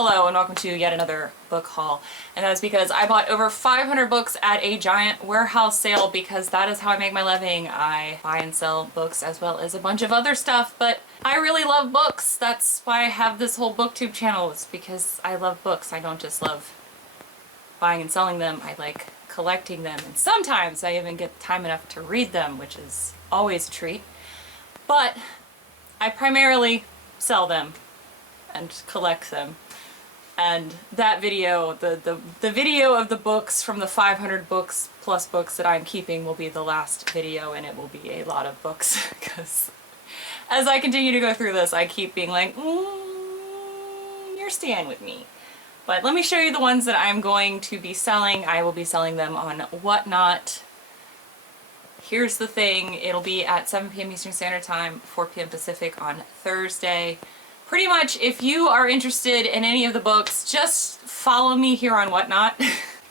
Hello and welcome to yet another book haul, and that is because I bought over 500 books at a giant warehouse sale because that is how I make my living. I buy and sell books as well as a bunch of other stuff, but I really love books. That's why I have this whole booktube channel. It's because I love books. I don't just love buying and selling them, I like collecting them, and sometimes I even get time enough to read them, which is always a treat. But I primarily sell them and collect them. And that video, the video of the books from the 500 books plus books that I'm keeping will be the last video, and it will be a lot of books because as I continue to go through this, I keep being like, you're staying with me. But let me show you the ones that I'm going to be selling. I will be selling them on Whatnot. Here's the thing, it'll be at 7 p.m. Eastern Standard Time, 4 p.m. Pacific on Thursday. Pretty much, if you are interested in any of the books, just follow me here on Whatnot.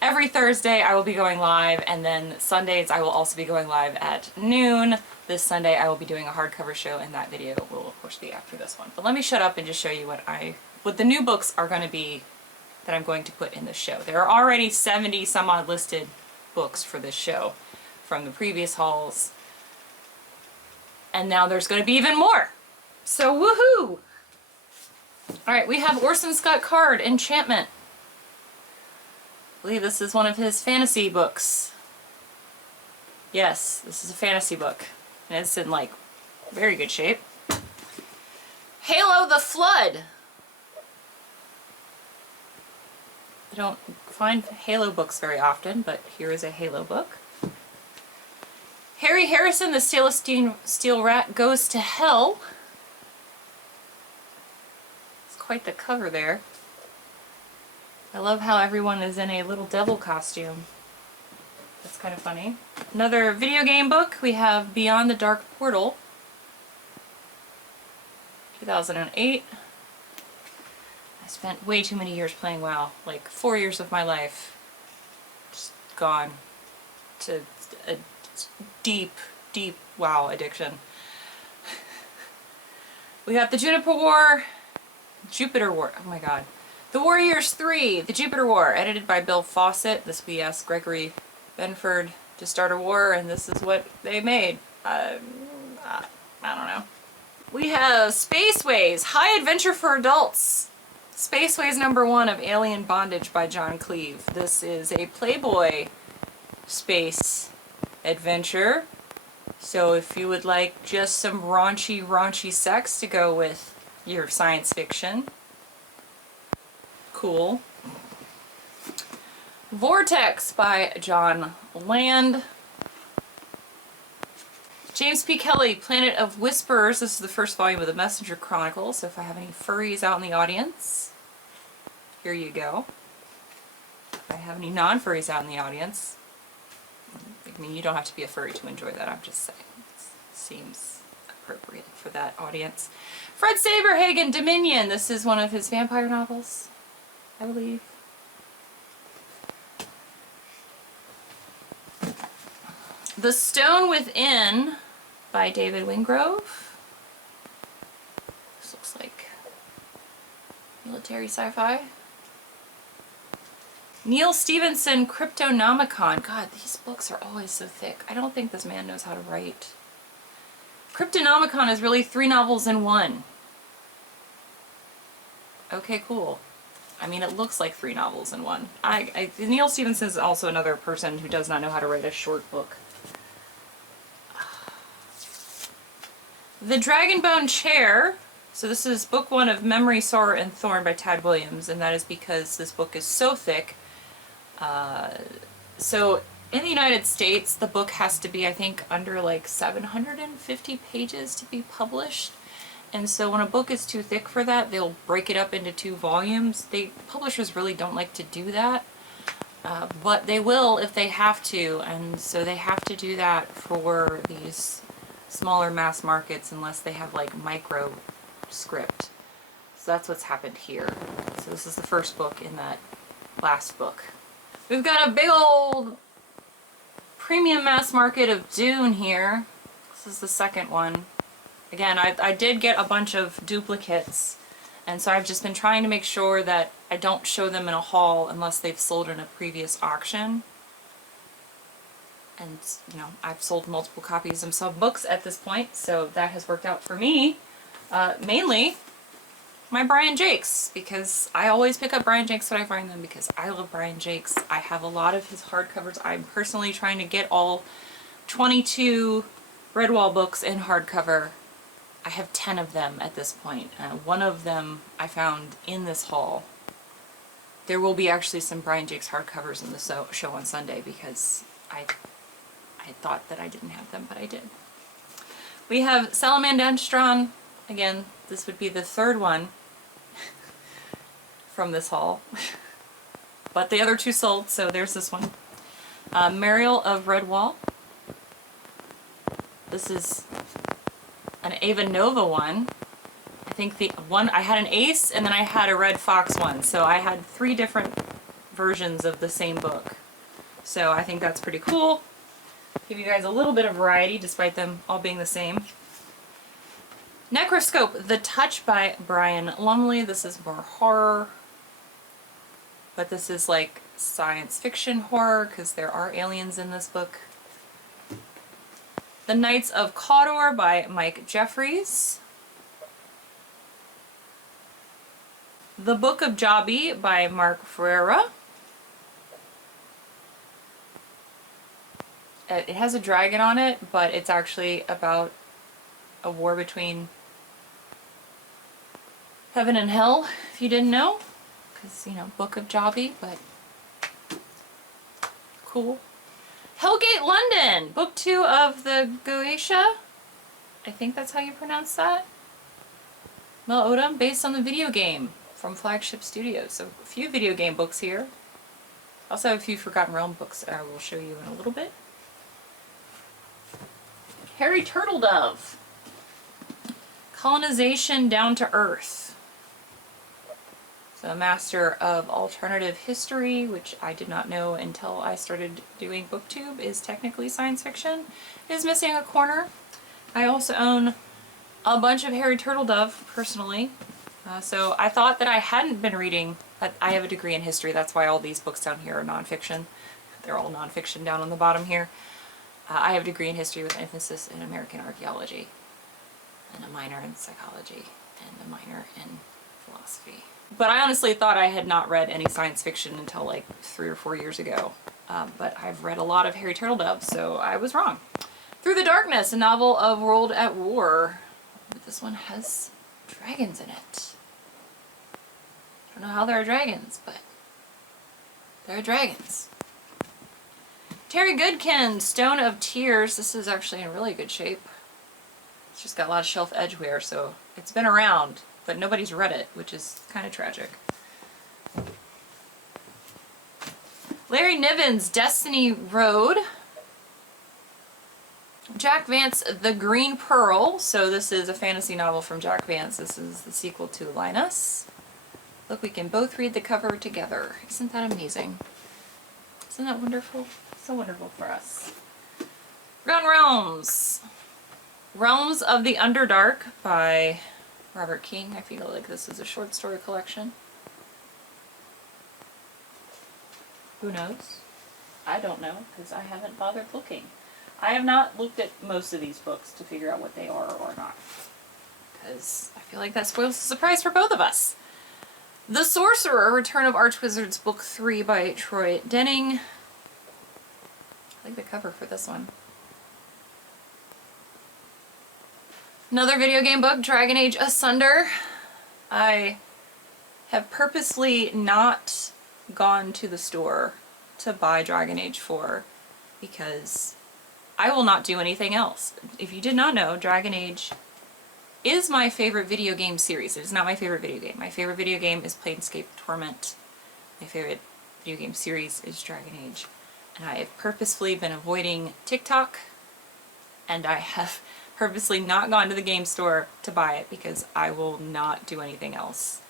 Every Thursday I will be going live, and then Sundays I will also be going live at noon. This Sunday I will be doing a hardcover show, and that video will of course be after this one. But let me shut up and just show you what the new books are going to be that I'm going to put in this show. There are already 70 some odd listed books for this show from the previous hauls, and now there's going to be even more. So woohoo! Alright, we have Orson Scott Card, Enchantment. I believe this is one of his fantasy books. Yes, this is a fantasy book. And it's in, like, very good shape. Halo the Flood. I don't find Halo books very often, but here is a Halo book. Harry Harrison, the Steel Rat Goes to Hell. Quite the cover there. I love how everyone is in a little devil costume. That's kind of funny. Another video game book, we have Beyond the Dark Portal, 2008. I spent way too many years playing WoW, like 4 years of my life just gone to a deep, deep WoW addiction. We got the Juniper War, Jupiter War, oh my god. The Warriors 3, The Jupiter War, edited by Bill Fawcett. This we asked Gregory Benford to start a war, and this is what they made. I don't know. We have Spaceways, High Adventure for Adults. Spaceways #1 of Alien Bondage by John Cleave. This is a Playboy space adventure. So if you would like just some raunchy sex to go with your science fiction. Cool. Vortex by John Land. James P. Kelly, Planet of Whisperers. This is the first volume of the Messenger Chronicles, so if I have any furries out in the audience, here you go. If I have any non-furries out in the audience, I mean, you don't have to be a furry to enjoy that, I'm just saying. It seems appropriate for that audience. Fred Saberhagen, Dominion. This is one of his vampire novels, I believe. The Stone Within by David Wingrove. This looks like military sci-fi. Neil Stevenson, Cryptonomicon. God, these books are always so thick. I don't think this man knows how to write. Cryptonomicon is really 3 novels in one. Okay, cool. I mean, it looks like 3 novels in one. Neil Stevenson is also another person who does not know how to write a short book. The Dragonbone Chair. So this is book 1 of Memory, Sorrow, and Thorn by Tad Williams, and that is because this book is so thick. So in the United States, the book has to be, I think, under like 750 pages to be published. And so when a book is too thick for that, they'll break it up into 2 volumes. Publishers really don't like to do that, but they will if they have to. And so they have to do that for these smaller mass markets unless they have like micro script. So that's what's happened here. So this is the first book in that last book. We've got a big old premium mass market of Dune here. This is the second one. Again, I did get a bunch of duplicates And so I've just been trying to make sure that I don't show them in a haul unless they've sold in a previous auction. And, you know, I've sold multiple copies of some books at this point, so that has worked out for me. Mainly my Brian Jakes, because I always pick up Brian Jakes when I find them because I love Brian Jakes. I have a lot of his hardcovers. I'm personally trying to get all 22 Redwall books in hardcover. I have 10 of them at this point. One of them I found in this haul. There will be actually some Brian Jakes hardcovers in the show on Sunday because I thought that I didn't have them, but I did. We have Salamandastron. Again, this would be the third one from this haul. But the other two sold, so there's this one. Mariel of Redwall. This is an Ava Nova one. I think the one, I had an Ace and then I had a Red Fox one. So I had 3 different versions of the same book. So I think that's pretty cool. Give you guys a little bit of variety despite them all being the same. Necroscope, The Touch by Brian Lumley. This is more horror, but this is like science fiction horror because there are aliens in this book. The Knights of Cawdor by Mike Jeffries. The Book of Jobby by Mark Ferreira. It has a dragon on it, but it's actually about a war between heaven and hell, if you didn't know. Because, you know, Book of Jobby, but cool. Hellgate London, book 2 of the Goetia. I think that's how you pronounce that. Mel Odom, based on the video game from Flagship Studios. So a few video game books here. Also a few Forgotten Realm books I will show you in a little bit. Harry Turtledove. Colonization Down to Earth. So a master of alternative history, which I did not know until I started doing BookTube, is technically science fiction. It is missing a corner. I also own a bunch of Harry Turtledove, personally. So I thought that I hadn't been reading, I have a degree in history, that's why all these books down here are nonfiction. They're all nonfiction down on the bottom here. I have a degree in history with emphasis in American archaeology, and a minor in psychology, and a minor in philosophy. But I honestly thought I had not read any science fiction until like 3 or 4 years ago. But I've read a lot of Harry Turtledove, so I was wrong. Through the Darkness, a novel of World at War. But this one has dragons in it. I don't know how there are dragons, but there are dragons. Terry Goodkin, Stone of Tears. This is actually in really good shape. It's just got a lot of shelf edge wear, so it's been around, but nobody's read it, which is kind of tragic. Larry Niven's Destiny Road. Jack Vance, The Green Pearl. So this is a fantasy novel from Jack Vance. This is the sequel to Linus. Look, we can both read the cover together. Isn't that amazing? Isn't that wonderful? So wonderful for us. Forgotten Realms. Realms of the Underdark by Robert King. I feel like this is a short story collection. Who knows? I don't know, because I haven't bothered looking. I have not looked at most of these books to figure out what they are or not, because I feel like that spoils the surprise for both of us. The Sorcerer, Return of Archwizards, Book 3 by Troy Denning. I like the cover for this one. Another video game book, Dragon Age Asunder. I have purposely not gone to the store to buy Dragon Age 4 because I will not do anything else. If you did not know, Dragon Age is my favorite video game series. It is not my favorite video game. My favorite video game is Planescape Torment. My favorite video game series is Dragon Age. And I have purposefully been avoiding TikTok, and I have purposely not gone to the game store to buy it because I will not do anything else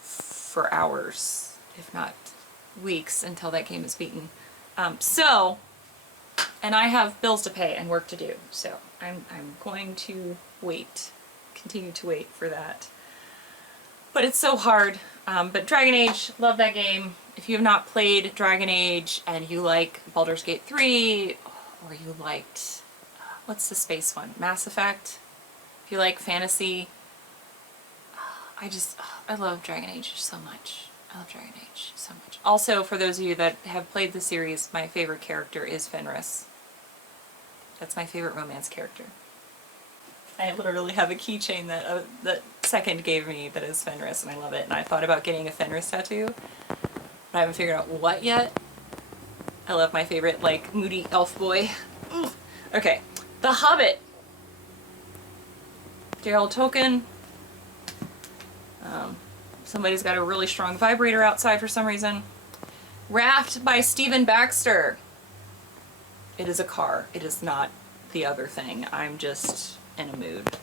for hours, if not weeks, until that game is beaten. And I have bills to pay and work to do, so I'm going to wait, continue to wait for that. but it's so hard. But Dragon Age, love that game. If you have not played Dragon Age and you like Baldur's Gate 3, or you liked, what's the space one? Mass Effect. If you like fantasy, I love Dragon Age so much. I love Dragon Age so much. Also, for those of you that have played the series, my favorite character is Fenris. That's my favorite romance character. I literally have a keychain that Second gave me that is Fenris, and I love it. And I thought about getting a Fenris tattoo, but I haven't figured out what yet. I love my favorite, like, moody elf boy. Okay, The Hobbit. Gerald Tolkien. Somebody's got a really strong vibrator outside for some reason. Raft by Stephen Baxter. It is a car. It is not the other thing. I'm just in a mood.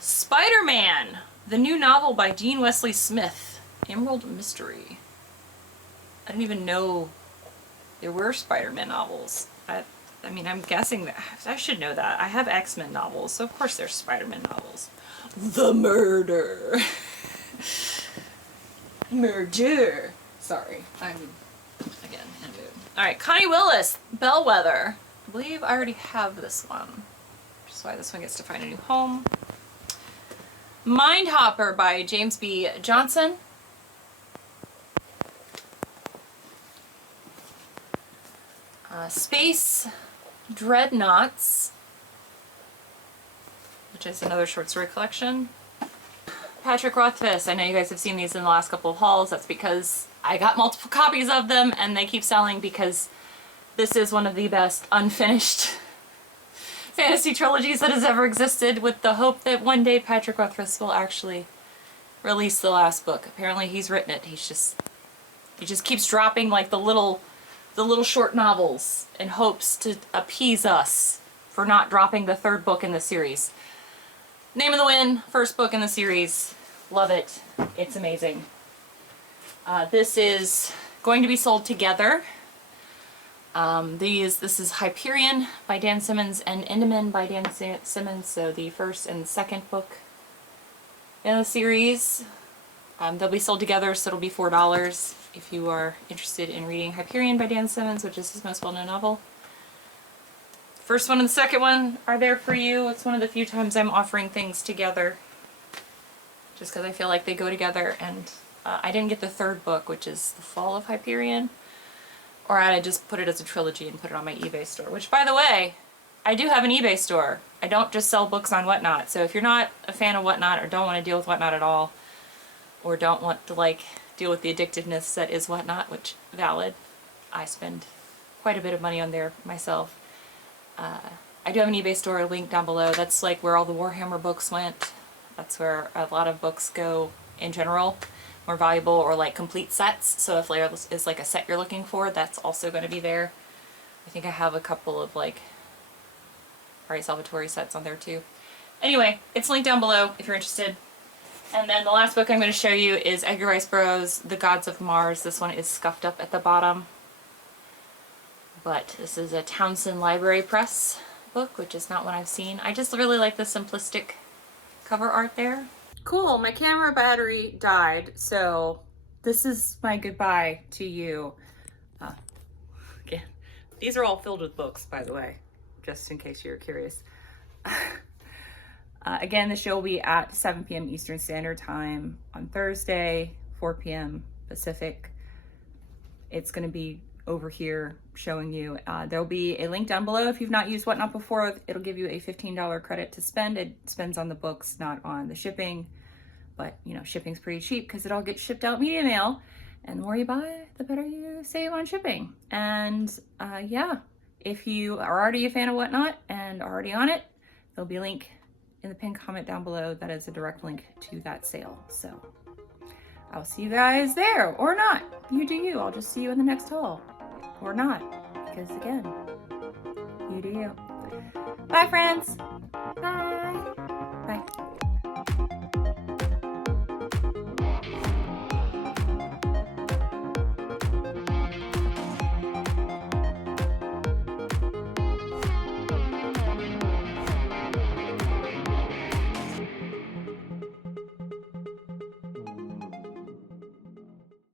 Spider-Man, the new novel by Dean Wesley Smith. Emerald Mystery. I didn't even know there were Spider-Man novels. I mean, I'm guessing that I should know that. I have X-Men novels, so of course there's Spider-Man novels. The murder. Murder. Sorry, I'm again in a mood. All right, Connie Willis, Bellwether. I believe I already have this one, which is why this one gets to find a new home. Mindhopper by James B. Johnson. Space Dreadnoughts, which is another short story collection. Patrick Rothfuss. I know you guys have seen these in the last couple of hauls. That's because I got multiple copies of them and they keep selling, because this is one of the best unfinished fantasy trilogies that has ever existed, with the hope that one day Patrick Rothfuss will actually release the last book. Apparently he's written it. He just keeps dropping like the little short novels in hopes to appease us for not dropping the third book in the series. Name of the Wind, first book in the series. Love it. It's amazing. This is going to be sold together. This is Hyperion by Dan Simmons and Enderman by Dan Simmons, so the first and second book in the series. They'll be sold together, so it'll be $4 if you are interested in reading Hyperion by Dan Simmons, which is his most well-known novel. First one and the second one are there for you. It's one of the few times I'm offering things together, just because I feel like they go together. And I didn't get the third book, which is The Fall of Hyperion, or I just put it as a trilogy and put it on my eBay store, which, by the way, I do have an eBay store. I don't just sell books on Whatnot, so if you're not a fan of Whatnot or don't want to deal with Whatnot at all, or don't want to like deal with the addictiveness that is Whatnot, which valid, I spend quite a bit of money on there myself. I do have an eBay store, link down below. That's like where all the Warhammer books went. That's where a lot of books go in general, more valuable, or like complete sets. So if there is like a set you're looking for, that's also going to be there. I think I have a couple of like Ari Salvatore sets on there too. Anyway, it's linked down below if you're interested. And then the last book I'm going to show you is Edgar Rice Burroughs' The Gods of Mars. This one is scuffed up at the bottom, but this is a Townsend Library Press book, which is not one I've seen. I just really like the simplistic cover art there. Cool, my camera battery died, so this is my goodbye to you. Again, these are all filled with books, by the way, just in case you're curious. Again, the show will be at 7 p.m. Eastern Standard Time on Thursday, 4 p.m. Pacific. It's going to be over here showing you. There'll be a link down below. If you've not used Whatnot before, it'll give you a $15 credit to spend. It spends on the books, not on the shipping. But, you know, shipping's pretty cheap because it all gets shipped out media mail. And the more you buy, the better you save on shipping. And yeah, if you are already a fan of Whatnot and are already on it, there'll be a link in the pinned comment down below that is a direct link to that sale. So I'll see you guys there, or not. You do you. I'll just see you in the next haul. Or not, because again, you do you. Bye, friends. Bye.